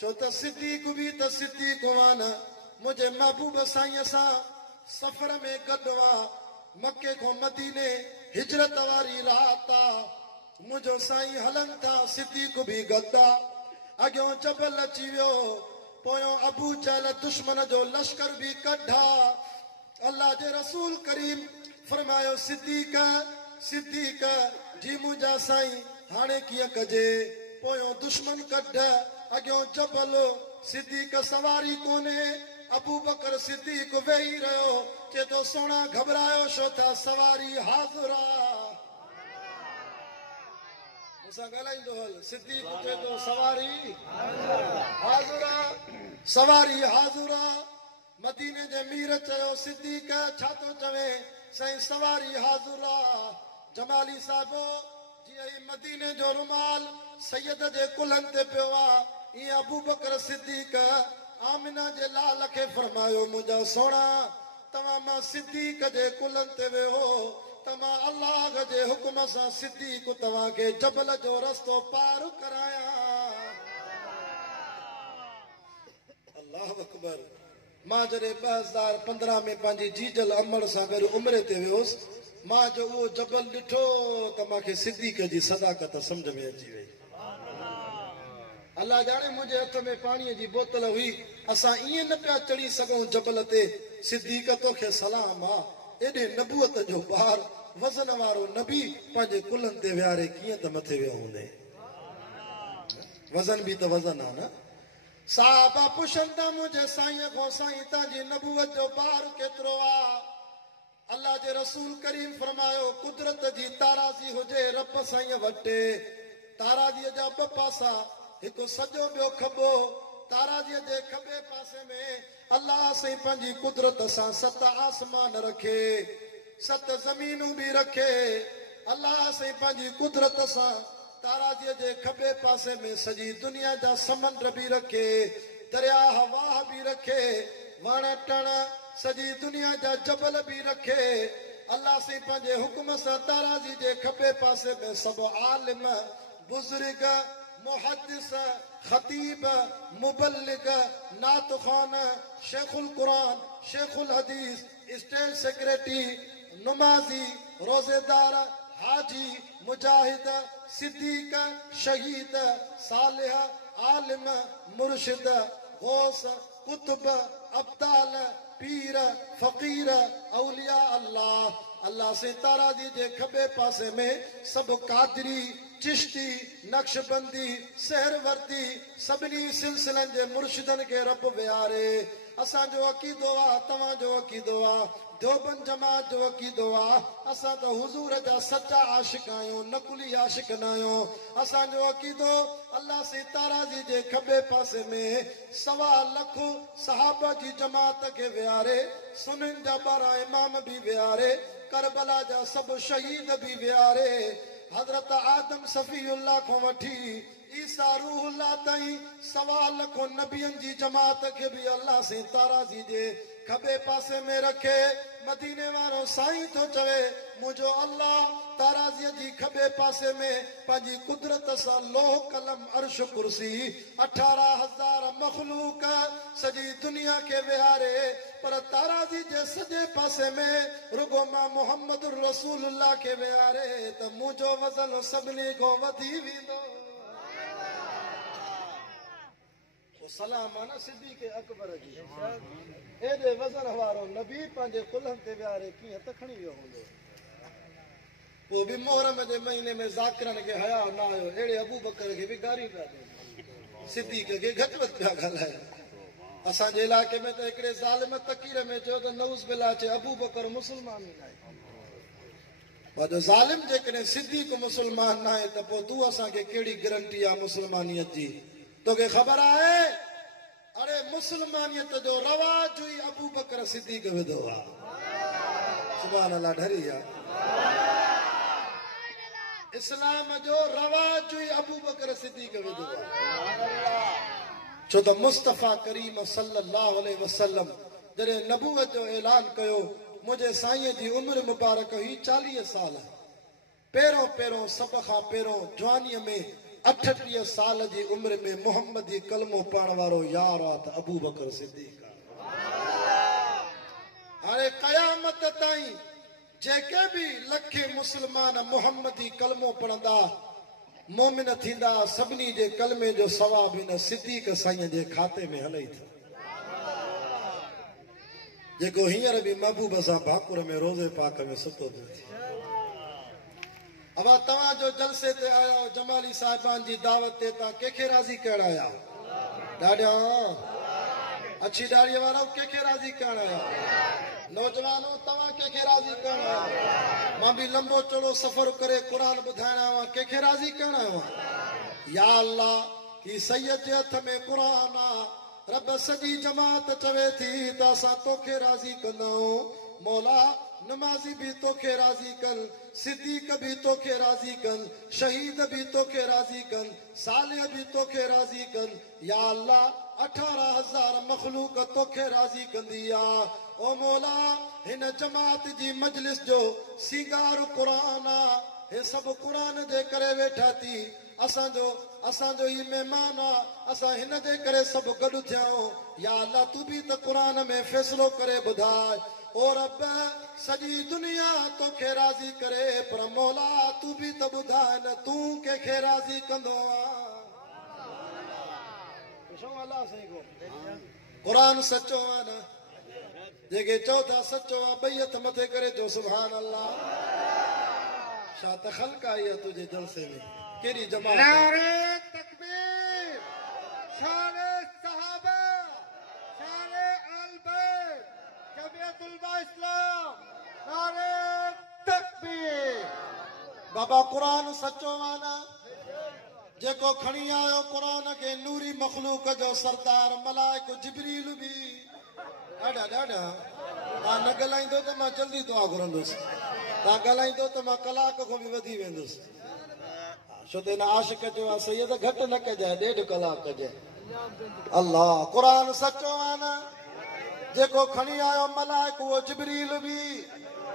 छो त सिद्दीक भी त सिद्दीक वान मुझे महबूब साईं सा सफर में गडवा मक्के को मदीने हिजरत वारी रात मुझो साईं हलन था सिद्दीक भी गद्दा अगो जबल अची वियो पोयो अबू जहल दुश्मन जो लश्कर भी कढा अल्लाह जे रसूल करीम फरमायो सिद्दीक सिद्दीक जी मुझा साईं हाणे किया कजे पोयो दुश्मन कढ अगो जबल सिद्दीक सवारी कोने अबू बकर सिद्दीक वेही रहो चे तो सोना घबरायो छो था सवारी हाज़ुरा मुसा गलाइंदो हल सिद्दीक चे तो सवारी हाज़ुरा सवारी हाज़ुरा मदीने जे मीर चयो सिद्दीक छा तो चवे साईं सवारी हाज़ुरा जमाली साहबो जी मदीने जो रुमाल सैयद जे कुलन ते पियो आ ई अबू बकर सिद्दीक आमिना जे लाल खे फरमायो मुझा सोना तमा मां सिद्दीक जे कुलन ते वेहो तमा अल्लाह जे हुक्म सां सिद्दीक तवा के जबल जो रस्तो पार कराया अल्लाह अकबर मां जरे 2015 में पंहिंजी जीजल अमर सां गॾु उम्रे ते वियोसि मां जो वो जबल ॾिठो त मूंखे सिद्दीक जी सदाकत सम्झ में अची वई अल्लाह जाने मुझे हथ में पानी की बोतल हुई असा इं न पिया चढ़ी सघूं जबल ते सिद्दीक तोखे सलाम आ एडे नबूअत जो बार वजन वारो नबी पंहिंजे कुलन ते विहारे कीअं त मथे वियो हूंदे वजन भी त वजन आ न साहबा पुछनि था मुझे साईं को साईं तव्हांजी नबूअत जो बार केतिरो आ अल्लाह जे रसूल करीम फरमायो कुदरत जी ताराज़ी हुजे रब साईं वटे ताराज़ीअ जा ॿ पासा एक सजो बियो खबो ताराज़ीअ जे खबे पासे में अल्लाह साईं पंहिंजी कुदरत सां 7 आसमान रखे 7 ज़मीनूं भी रखे अल्लाह साईं पंहिंजी कुदरत सां ताराज़ीअ जे खबे पासे में सॼी दुनिया जा समंड भी रखे दरिया हवा भी रखे वण टण सॼी दुनिया जा जबल भी रखे अल्लाह साईं पंहिंजे हुक्म सां ताराज़ी जे खबे पासे में सभु आलिम बुज़ुर्ग मुहद्दिस खतीब मुबल्लिग नात खान शेखुल कुरान शेखुल हदीस स्टेट सेक्रेटरी नमाजी रोजेदार हाजी मुजाहिद सिद्दीक शहीद सालिह आलिम मुर्शिद गौस कुतुब अब्दाल पीर फकीर औलिया अल्लाह अल्लाह से ताराज़ी जे खबे पासे में सब कादरी चिश्ती नक्शबंदी सहरवर्ती सभिनी सिलसिलनि जे मुर्शिदनि खे रब विहारे असांजो अक़ीदो आहे तव्हांजो अक़ीदो आहे देवबंद जमात जो अक़ीदो आहे असां त हुज़ूर जा सच्चा आशिक आहियूं नकुली आशिक न आहियूं असांजो अक़ीदो अल्लाह से ताराज़ी जे खबे पासे में 1.25 लख सहाबा जी जमात खे विहारे सुन्ननि जा 12 इमाम भी विहारे करबला जा सभु शहीद भी विहारे हजरत आदम सफ़ीउल्लाह को वठी ईसा रूहुल्लाह ताईं 1.25 लख नबियनि जी जमात के भी अल्लाह से ताराज़ी जे खबे पासे में रखे मदीने वारो साईं तो चवे मुझो अल्लाह ताराज़ी जी खबे पासे में पंहिंजी कुदरत सां लोह कलम अर्श कुर्सी 18,000 मखलूक सॼी दुनिया के विहारे पर ताराज़ी जे सॼे पासे में रुगो मां मोहम्मद रसूलुल्लाह के विहारे त मुझो वज़न सभिनी खां वधी वेंदो सलाम आना सिद्दीक अकबर जी एडे वज़न वारो नबी पंहिंजे कुलनि ते विहारे कीअं त खणी वियो हूंदो पोइ बि मुहर्रम जे महीने में ज़ाकिरनि खे हया न आयो अहिड़े अबू बकर खे बि गारी पिया ॾियनि सिद्दीक खे घटि वधि पिया ॻाल्हाइनि असांजे इलाइक़े में त हिकिड़े ज़ालिम तकीर में चयो त नऊज़ बिल्लाह चए अबू बकर मुस्लमान ई न आहे ज़ालिम जेकॾहिं सिद्दीक मुस्लमान न आहे त पोइ तूं असांखे कहिड़ी गारंटी आहे मुस्लमानियत जी तोखे ख़बर आहे अरे मुस्लमानियत जो रवाज ही अबू बकर सिद्दीक विधो आहे सुभान अल्लाह ढरी आहे इस्लाम जो रवाज ही अबू बकर सिद्दीक विधो आहे छो त मुस्तफ़ा करीम सल्लल्लाहु अलैहि वसल्लम जॾहिं नबूवत जो ऐलान कयो मुझे साईं जी उम्र मुबारक हुई 40 साल पहिरों पहिरों सब खां पहिरों जवानीअ में 38 साल जी उम्र में मोहम्मदी कलमो पाण वारो यार आ त अबू बकर सिद्दीक। हाणे क़यामत ताईं जेके भी लखे मुसलमान मोहम्मदी कलमो पढ़ंदा मोमिन थींदा, सभिनी जे कलमे जो सवाब हिन सिद्दीक साईं जे खाते में हले थो, जेको हींअर भी महबूब सां भाकुर में रोज़े पाक में सुतो पियो थिए। अब तव्हां जो जलसे ते आया जमाली साहिबान जी दावत ते ता कंहिंखे राज़ी करण आया? ॾाढा अच्छी दाढ़ीअ वारो कंहिंखे राज़ी करण आया? नौजवानो तव्हां कंहिंखे राज़ी करण आया? मां भी लंबो चौड़ो सफ़र करे क़ुरान ॿुधाइण आयो आहियां, कंहिंखे राज़ी करण आयो आहियां? या अल्लाह ही सैयद जे हथ में क़ुरान आ, रब सॼी जमात चवे थी त असां तोखे राज़ी कंदाऊं। मौला नमाज़ी भी तोखे राज़ी कन, सिद्दीक भी तोखे राज़ी कन, शहीद भी तोखे राज़ी कन, सालिह भी तोखे राज़ी कन। या अल्लाह 18,000 मखलूक तोखे राज़ी कंदी आ। ओ मौला हिन जमात जी मजलिस जो सिंगार क़ुरान आ, हे सब क़ुरान जे करे वेठा थी। असांजो ही मेहमान आ, असां हिन जे करे सब गॾु थियाऊं। या अल्लाह तू भी त क़ुरान में फैसलो करे ॿुधाए। ओ रब सॼी दुनिया तोखे राज़ी करे, पर मौला तू भी त ॿुधाए न तू कंहिंखे राज़ी कंदो आ? क़ुरान सचो आ न, जेके चओ था सचो आ, ॿई हथ मथे करे चओ सुभान अल्लाह। छा त ख़ल्क़ आई आहे तुंहिंजे जलसे में? कहिड़ी जमात? नारे तकबीर, शाने सहाबा, शाने अहल बैत, जमीयतुल उलमा इस्लाम, नारे तकबीर। बाबा क़ुरान सचो आ न, जेको खणी आयो क़ुरान के नूरी मखलूक जो सरदार मलाइक जिब्रील भी। ॾाढा तव्हां न ॻाल्हाईंदो त मां जल्दी दुआ घुरंदुसि, तव्हां ॻाल्हाईंदो त मां कलाक खां भी वधी वेंदुसि। छो त हिन आशिक़ जो आहे सैयद घटि न कजांइ, 1.5 कलाक कजांइ। अल्लाह क़ुरान सचो आहे न, जेको खणी आयो मलाइक उहो जिब्रील भी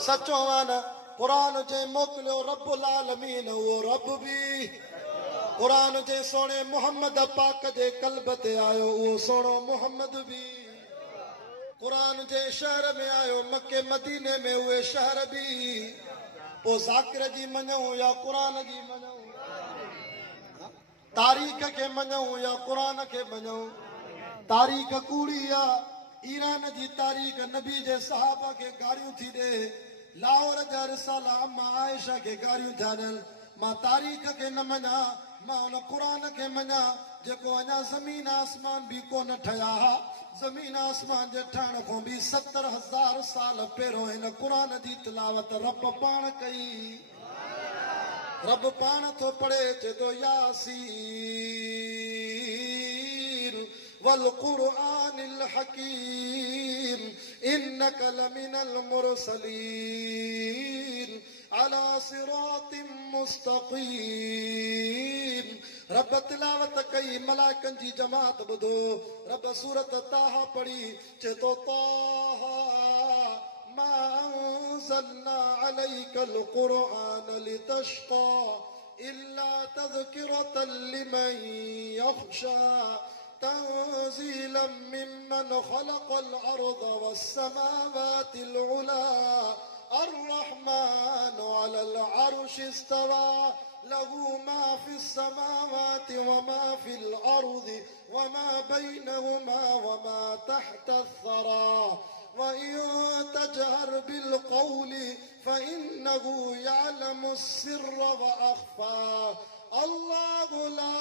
सचो आहे न। क़ुरान जे मोकिलियो रब्बुल आलमीन उहो रब भी। क़ुरान जे सोणे मोहम्मद पाक जे क़ल्ब ते आयो उहो सोणो मोहम्मद भी। क़ुरान जे शहर में आयो मके मदीने में उहे शहर भी। पोइ ज़ाकिर जी मञूं या क़ुरान जी मञूं, तारीख़ के मञूं या क़ुरान के मञूं? तारीख़ कूड़ी आ। ईरान जी तारीख़ नबी जे सहाबा के गारियूं थी ॾे, लाहौर जा रिसाला अम्मा आयशा के गारियूं था ॾियनि। मां तारीख़ के न मञा, मां उन क़ुरान के मञा जेको अञा ज़मीन आसमान भी कोन ठहिया हा। ज़मीन आसमान जे ठहण खां भी 70,000 साल पहिरियों हिन क़ुरान जी तिलावत रब पाण कई। रब पाण थो पढ़े, चए थो यासीन वल क़ुरआनिल हकीम इन्नक लमिनल मुरसलीन अला सिरातिम मुस्तक़ीम। रब तिलावत कई, मलाइकनि जी जमात ॿुधो। रब सूरत ताहा पढ़ी, चए तो ताहा मा अंज़लना अलैकल क़ुरआन लितश्क़ा इल्ला तज़किरतन लिमन यख़्शा तंज़ीलन मिम्मन ख़लक़ल अर्ज़ वस्समावातिल उला अर्रहमानु अलल अर्शि इस्तवा लहू मा फिस्समावाति वमा फिल अर्ज़ि वमा बैनहुमा वमा तहतस्सरा वइन तजहर बिलक़ौल फ़इन्नहु यअलमु स्सिर्र वअख़फ़ा। अल्लाहु ला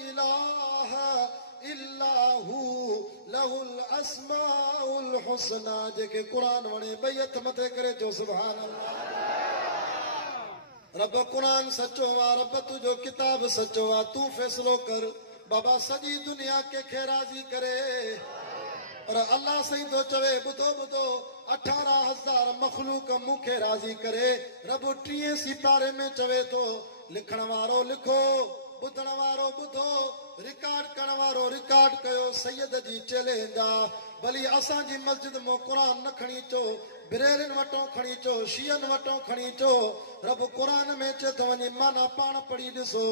इलाहा इल्ला हू लहुल अस्माउल हुस्ना। जेके क़ुरान वणे ॿई हथ मथे करे चओ सुभान अल्लाह। रब क़ुरान सचो आ, रब तुंहिंजो किताब सचो आ। तू फ़ैसिलो कर बाबा, सॼी दुनिया कंहिंखे राज़ी करे, पर अल्लाह सही तो चवे ॿुधो ॿुधो 18,000 मखलूक मूंखे राज़ी करे। रब 30 सिपारे में चवे थो, लिखण वारो लिखो, ॿुधण वारो ॿुधो, रिकॉर्ड करण वारो रिकॉर्ड कयो। सैयद जी चैलेंज आ, भली असांजी मस्जिद मां क़ुरान न खणी अचो, बिरेलिन वटो खणी चो, शियन वटो खणी चो। रब कुरान में चे तो वनी माना पाण पढ़ी ॾिसो,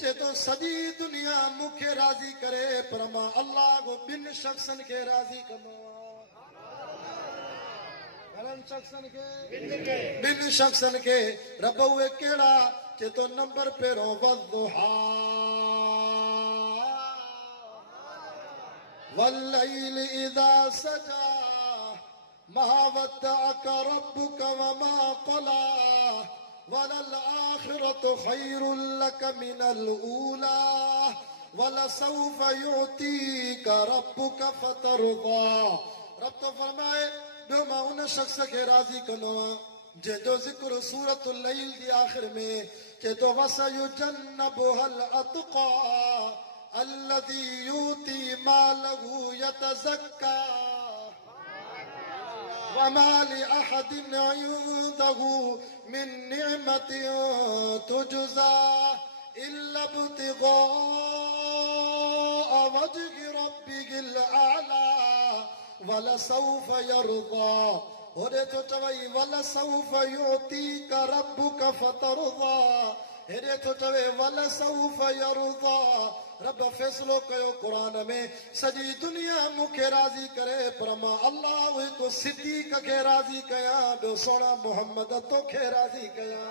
चे तो सॼी दुनिया मूंखे राज़ी करे पर मां अल्लाह को ॿिन शख़्सनि खे राज़ी कंदो आहियां। घणनि शख़्सनि खे? ॿिन शख़्सनि खे। रब उहे कहिड़ा? चे तो नंबर पहिरों वद्दुहा वल्लैल इज़ा सजा मा वद्दअक रब्बुक वमा क़ला वलल आखिरतु खैरुल लक मिनल ऊला वलसौफ युतीक रब्बुक फतरदा। रब तो फरमाए ॿियो मां उन शख़्स खे राज़ी कंदो आहियां जंहिंजो ज़िक्र सूरतुल लैल जे आख़िर में चे तो वसयुजन्नबुहल अतक़ा अल्लज़ी यूती मालहु यतज़क्का वमा लिअहदिन इंदहु मिन निअमतिन तुजज़ा इल्ला इब्तिग़ाअ वजहि रब्बिहिल आला वलसौफ यरदा। होॾे तो चवई वलसौफ युतीक रब्बुक फतरदा, हेॾे तो चवे वलसौफ यरदा। रब फ़ैसिलो कयो क़ुरान में सॼी दुनिया मूंखे राज़ी करे पर मां अल्लाह हिकु सिद्दीक़ खे राज़ी कयां, ॿियो सोना मोहम्मद तोखे राज़ी कयां।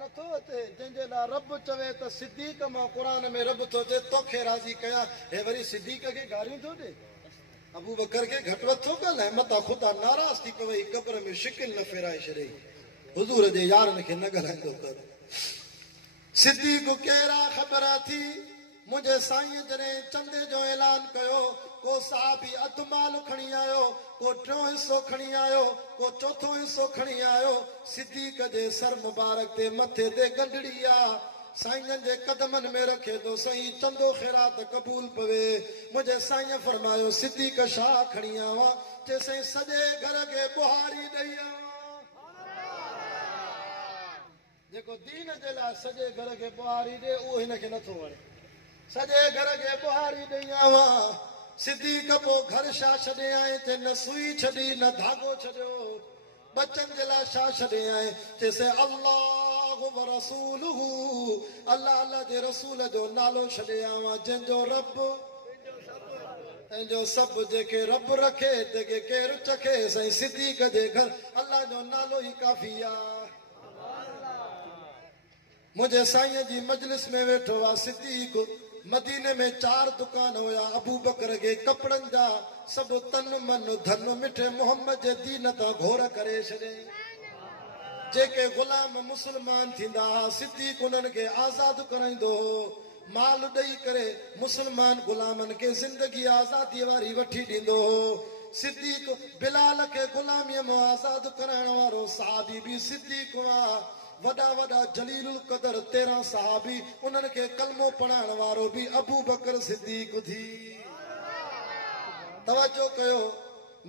नथो अचे जंहिंजे लाइ रब चवे त सिद्दीक़ मां क़ुरान में रब थो चए तोखे राज़ी कयां, हे वरी सिद्दीक़ खे गारियूं थो ॾे? अबू बकर के घट वध थो ॻाल्हाए, मता ख़ुदा नाराज़ थी पवई, क़ब्र में शिकिल न फेराए छॾई, हुज़ूर जे यारनि खे न ॻाल्हाईंदो कर। सिद्दीक़ कहिड़ा ख़बर थी? मुंहिंजे साईं जॾहिं चंदे जो ऐलान कयो, को साहबी अधु माल खणी आयो, को टियों हिसो खणी आयो, को चौथों हिसो खणी आयो। सिद्दीक़ जे सर मुबारक ते मथे ते गंढड़ी आ, साईं जे कदमनि में रखे तो सही चंदो ख़ैरात क़बूल पवे। मुंहिंजे साईं फरमायो सिद्दीक़ छा खणी आवा? चे साईं सॼे घर खे बुहारी ॾेई आवा। जेको दीन जे लाइ सॼे घर खे बुहारी ॾे उहो हिन खे नथो वणे। सॼे घर खे बुहारी ॾेई आवा। सिद्दीक़ पोइ घर छा छॾे आए? ते न सुई छॾी न धागो छॾियो, बचनि जे लाइ छा छॾे आए? चेसे अल्लाह व रसूलुहु, अल्लाह अल्लाह जे रसूल जो नालो छॾे आवा, जंहिंजो रब जो सभु जेके रब रखे तेके केरु चखे। साईं सिद्दीक़ जे घर अल्लाह जो नालो ई काफ़ी आहे। मुंहिंजे साईं जी मजलिस में वेठो आहे सिद्दीक़। मदीने में 4 दुकान हुया अबू बकर के कपड़न जा, सब तन मन धन मिठे मोहम्मद जे दीन तां घोर करे छॾे। जेके गुलाम मुसलमान थींदा सिद्दीक़ उन्हनि खे आज़ाद कराईंदो हो, माल ॾेई करे मुसलमान गुलामनि खे ज़िंदगी आज़ादी वारी वठी ॾींदो हो। सिद्दीक़ बिलाल खे गुलामीअ मां आज़ाद कराइण वारो सहाबी बि सिद्दीक़ हुआ। वॾा वॾा जलीलुल क़दर 13 सहाबी, उन्हनि खे कलमो पढ़ाइण वारो बि अबू बकर सिद्दीक़ थी। तवजो कयो,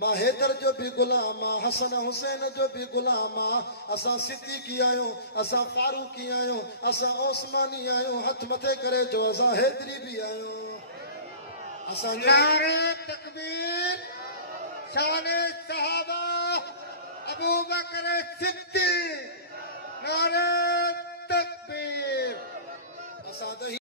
मां हैदर जो भी गुलाम आ, हसन हुसैन जो भी गुलाम आ, असां सिद्दीकी आहियूं, असां फारूकी आहियूं, असां ओस्मानी आहियूं। हथ मथे करे जो असां हैदरी भी आहियूं। असां नारे तकबीर, शान सहाबा अबू बकर सिद्दीक़।